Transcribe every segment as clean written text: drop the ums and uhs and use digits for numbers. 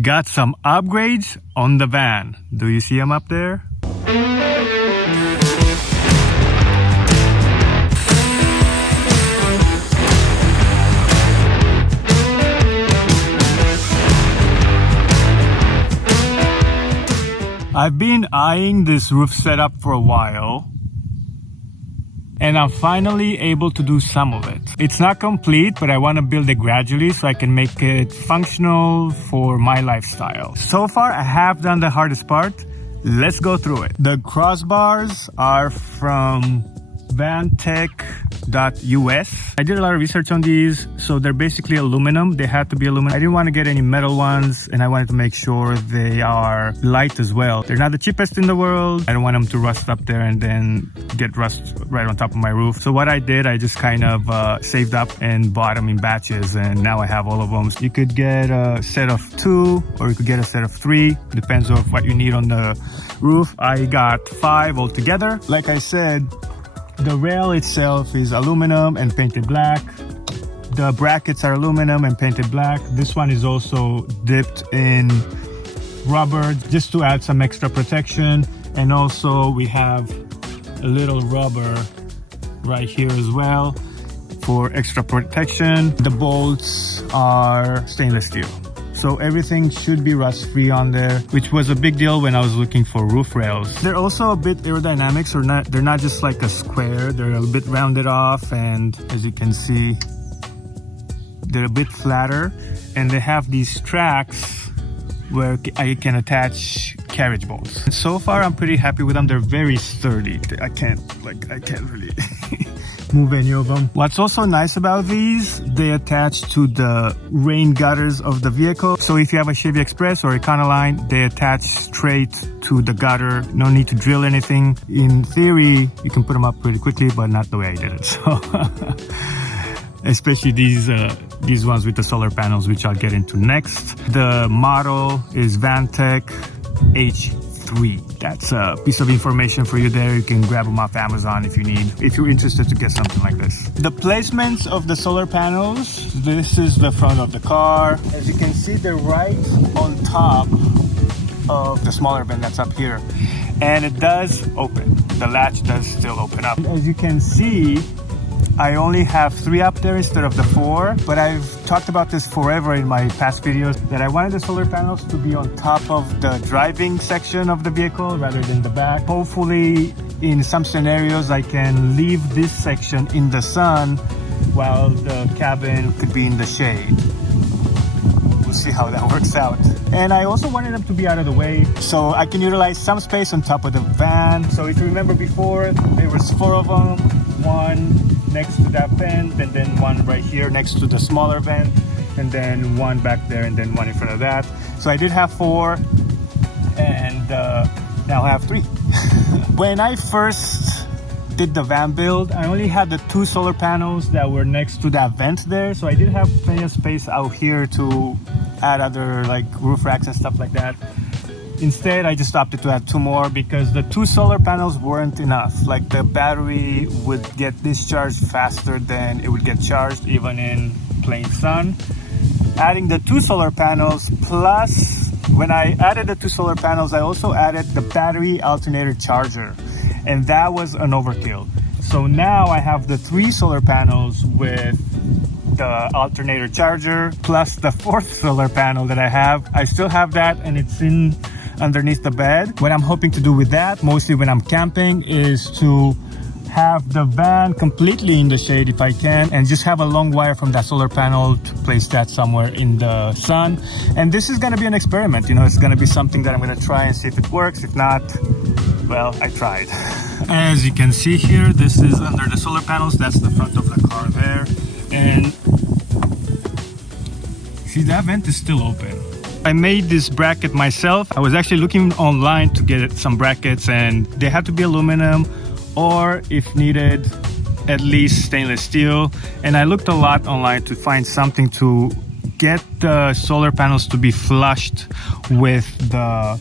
got some upgrades on the van. Do you see them up there? I've been eyeing this roof setup for a while, and I'm finally able to do some of it. It's not complete, but I want to build it gradually so I can make it functional for my lifestyle. So far, I have done the hardest part. Let's go through it. The crossbars are from vantech.us. I did a lot of research on these, so they're basically aluminum. They have to be aluminum. I didn't want to get any metal ones, and I wanted to make sure they are light as well. They're not the cheapest in the world. I don't want them to rust up there and then get rust right on top of my roof. So what I did, I just kind of saved up and bought them in batches, and now I have all of them. You could get a set of 2, or you could get a set of 3. Depends on what you need on the roof. I got 5 altogether. Like I said, the rail itself is aluminum and painted black. The brackets are aluminum and painted black. This one is also dipped in rubber just to add some extra protection. And also we have a little rubber right here as well for extra protection. The bolts are stainless steel. So everything should be rust-free on there, which was a big deal when I was looking for roof rails. They're also a bit aerodynamic, so they're not just like a square. They're a bit rounded off, and as you can see, they're a bit flatter. And they have these tracks where I can attach carriage bolts. And so far, I'm pretty happy with them. They're very sturdy. I can't really move any of them. What's also nice about these, they attach to the rain gutters of the vehicle. So if you have a Chevy Express or Econoline, they attach straight to the gutter. No need to drill anything. In theory, you can put them up pretty quickly, but not the way I did it. So especially these ones with the solar panels, which I'll get into next. The model is Vantech H3. That's a piece of information for you there. You can grab them off Amazon if you're interested to get something like this. The placements of the solar panels, this is the front of the car. As you can see, they're right on top of the smaller bin that's up here. And it does open. The latch does still open up. As you can see, I only have 3 up there instead of the 4, but I've talked about this forever in my past videos that I wanted the solar panels to be on top of the driving section of the vehicle rather than the back. Hopefully, in some scenarios, I can leave this section in the sun while the cabin could be in the shade. We'll see how that works out. And I also wanted them to be out of the way so I can utilize some space on top of the van. So if you remember before, there was 4 of them, 1 next to that vent, and then 1 right here next to the smaller vent, and then 1 back there, and then 1 in front of that. So I did have 4, and now I have 3. When I first did the van build, I only had the 2 solar panels that were next to that vent there, so I did have plenty of space out here to add other like roof racks and stuff like that. Instead, I just opted to add 2 more because the 2 solar panels weren't enough. Like the battery would get discharged faster than it would get charged even in plain sun. Adding the 2 solar panels, plus when I added the 2 solar panels, I also added the battery alternator charger, and that was an overkill. So now I have the 3 solar panels with the alternator charger plus the 4th solar panel that I have. I still have that, and it's in underneath the bed. What I'm hoping to do with that, mostly when I'm camping, is to have the van completely in the shade if I can, and just have a long wire from that solar panel to place that somewhere in the sun. And this is going to be an experiment, you know, it's going to be something that I'm going to try and see if it works. If not, well, I tried. As you can see here, this is under the solar panels. That's the front of the car there. And see, that vent is still open. I made this bracket myself. I was actually looking online to get some brackets, and they had to be aluminum, or if needed, at least stainless steel. And I looked a lot online to find something to get the solar panels to be flushed with the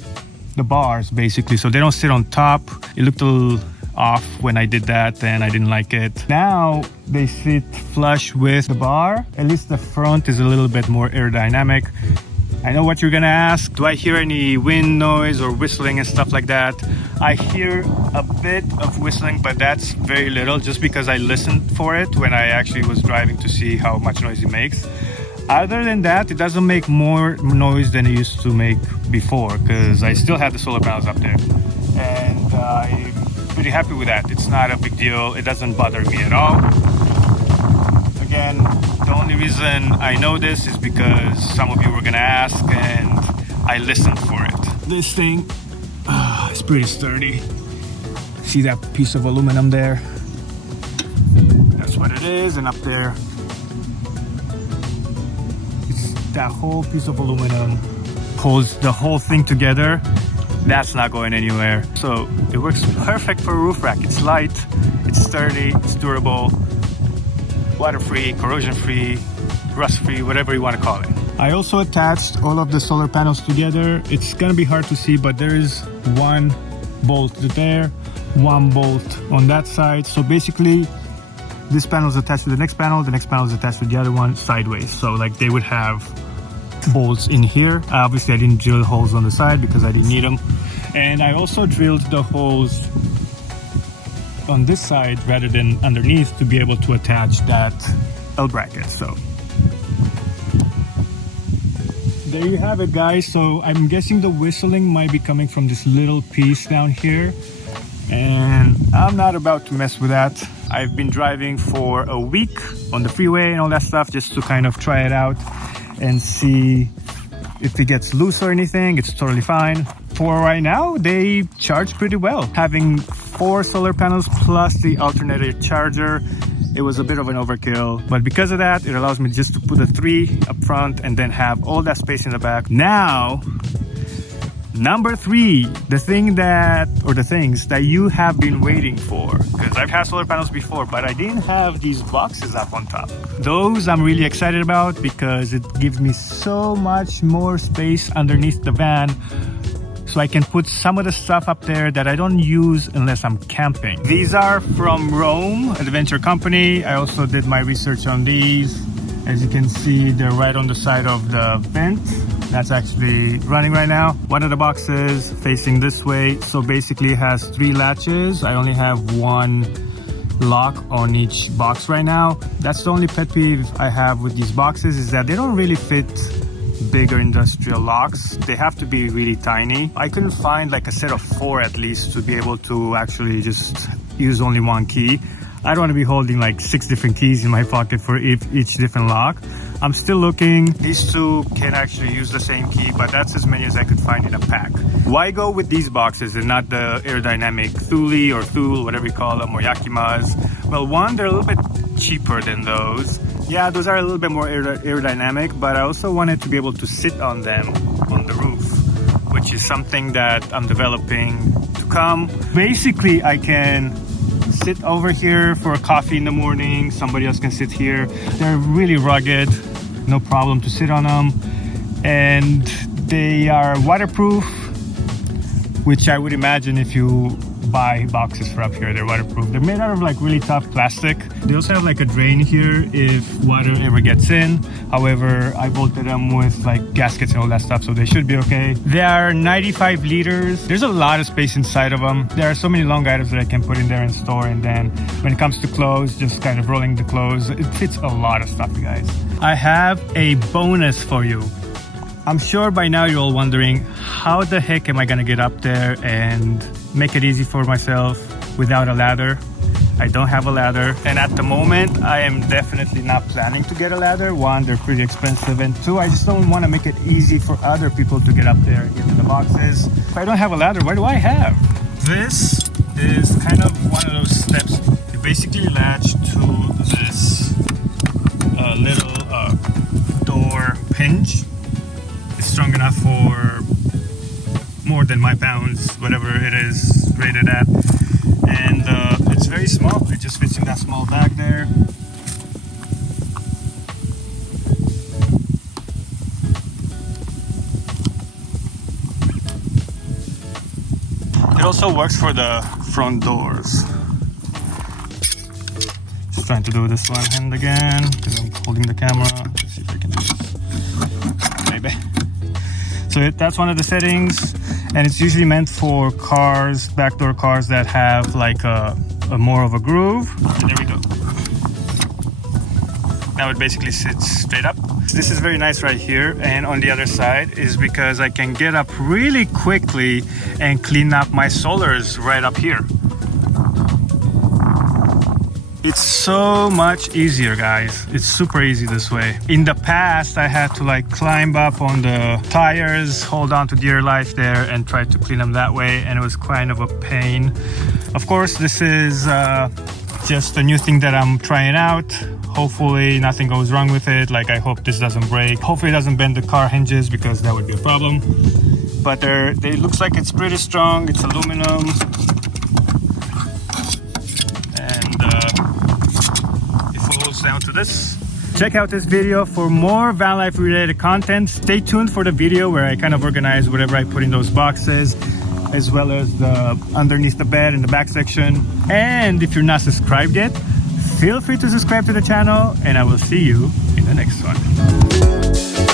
bars, basically, so they don't sit on top. It looked a little off when I did that, and I didn't like it. Now they sit flush with the bar. At least the front is a little bit more aerodynamic. I know what you're gonna ask. Do I hear any wind noise or whistling and stuff like that? I hear a bit of whistling, but that's very little, just because I listened for it when I actually was driving to see how much noise it makes. Other than that, it doesn't make more noise than it used to make before, because I still had the solar panels up there, and I'm pretty happy with that. It's not a big deal. It doesn't bother me at all. Again, the only reason I know this is because some of you were gonna ask, and I listened for it. This thing is pretty sturdy. See that piece of aluminum there? That's what it is, and up there, it's that whole piece of aluminum pulls the whole thing together. That's not going anywhere. So it works perfect for a roof rack. It's light, it's sturdy, it's durable, water-free, corrosion-free, rust-free, whatever you want to call it. I also attached all of the solar panels together. It's gonna be hard to see, but there is one bolt there, one bolt on that side. So basically, this panel is attached to the next panel is attached to the other one sideways. So like they would have bolts in here. Obviously, I didn't drill holes on the side because I didn't need them. And I also drilled the holes on this side rather than underneath to be able to attach that L bracket. So there you have it, guys. So I'm guessing the whistling might be coming from this little piece down here, and I'm not about to mess with that. I've been driving for a week on the freeway and all that stuff just to kind of try it out and see if it gets loose or anything. It's totally fine. For right now, they charge pretty well. Having 4 solar panels plus the alternator charger, it was a bit of an overkill, but because of that, it allows me just to put a 3 up front and then have all that space in the back. Now, number 3, the things that you have been waiting for, because I've had solar panels before, but I didn't have these boxes up on top. Those I'm really excited about because it gives me so much more space underneath the van, so I can put some of the stuff up there that I don't use unless I'm camping. These are from Rome Adventure Company. I also did my research on these. As you can see, they're right on the side of the vent. That's actually running right now. One of the boxes facing this way. So basically it has 3 latches. I only have 1 lock on each box right now. That's the only pet peeve I have with these boxes, is that they don't really fit bigger industrial locks. They have to be really tiny. I couldn't find like a set of 4 at least to be able to actually just use only 1 key. I don't want to be holding like 6 different keys in my pocket for each different lock. I'm still looking. These 2 can actually use the same key, but that's as many as I could find in a pack. Why go with these boxes and not the aerodynamic Thule or Thule, whatever you call them, or Yakimas? Well, one, they're a little bit cheaper than those. Yeah, those are a little bit more aerodynamic, but I also wanted to be able to sit on them on the roof, which is something that I'm developing to come. Basically, I can sit over here for a coffee in the morning. Somebody else can sit here. They're really rugged, no problem to sit on them. And they are waterproof, which I would imagine if you buy boxes for up here, they're waterproof. They're made out of like really tough plastic. They also have like a drain here if water ever gets in. However, I bolted them with like gaskets and all that stuff, so they should be okay. They are 95 liters. There's a lot of space inside of them. There are so many long items that I can put in there and store, and then when it comes to clothes, just kind of rolling the clothes, it fits a lot of stuff, you guys. I have a bonus for you. I'm sure by now you're all wondering, how the heck am I gonna get up there and make it easy for myself without a ladder? I don't have a ladder, and at the moment I am definitely not planning to get a ladder. 1, they're pretty expensive, and 2, I just don't want to make it easy for other people to get up there and get to the boxes. If I don't have a ladder, what do I have? This is kind of one of those steps. You basically latch to this little door hinge. It's strong enough for more than my pounds, whatever it is rated at, and it's very small. It just fits in that small bag there. It also works for the front doors. Just trying to do this one hand again because I'm holding the camera. Let's see if I can do this. Maybe. to it. That's one of the settings, and it's usually meant for cars, backdoor cars that have like a more of a groove. And there we go. Now it basically sits straight up. This is very nice right here, and on the other side is because I can get up really quickly and clean up my solars right up here. It's so much easier, guys. It's super easy this way. In the past, I had to like climb up on the tires, hold on to dear life there, and try to clean them that way, and it was kind of a pain. Of course, this is just a new thing that I'm trying out. Hopefully nothing goes wrong with it. Like, I hope this doesn't break. Hopefully it doesn't bend the car hinges, because that would be a problem. But it looks like it's pretty strong. It's aluminum. Down to this. Check out this video for more van life related content. Stay tuned for the video where I kind of organize whatever I put in those boxes, as well as the underneath the bed in the back section. And if you're not subscribed yet, feel free to subscribe to the channel, and I will see you in the next one.